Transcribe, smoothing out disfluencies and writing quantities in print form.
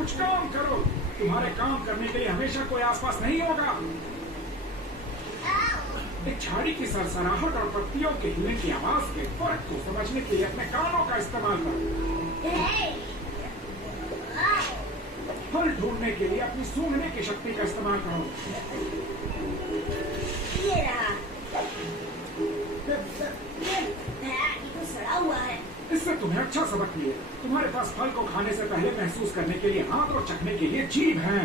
कुछ काम करो। तुम्हारे काम करने के लिए हमेशा कोई आसपास नहीं होगा। एक झाड़ी की सरसराहट और पत्तियों के हिलने की आवाज के फर्क को समझने के लिए अपने कानों का इस्तेमाल करो। फल ढूंढने के लिए अपनी सूंघने की शक्ति का इस्तेमाल करो। ये रहा। ये तो सड़ा हुआ है। इससे तुम्हें अच्छा सबक मिले। तुम्हारे पास फल को खाने से पहले महसूस करने के लिए हाथ और चखने के लिए जीभ है।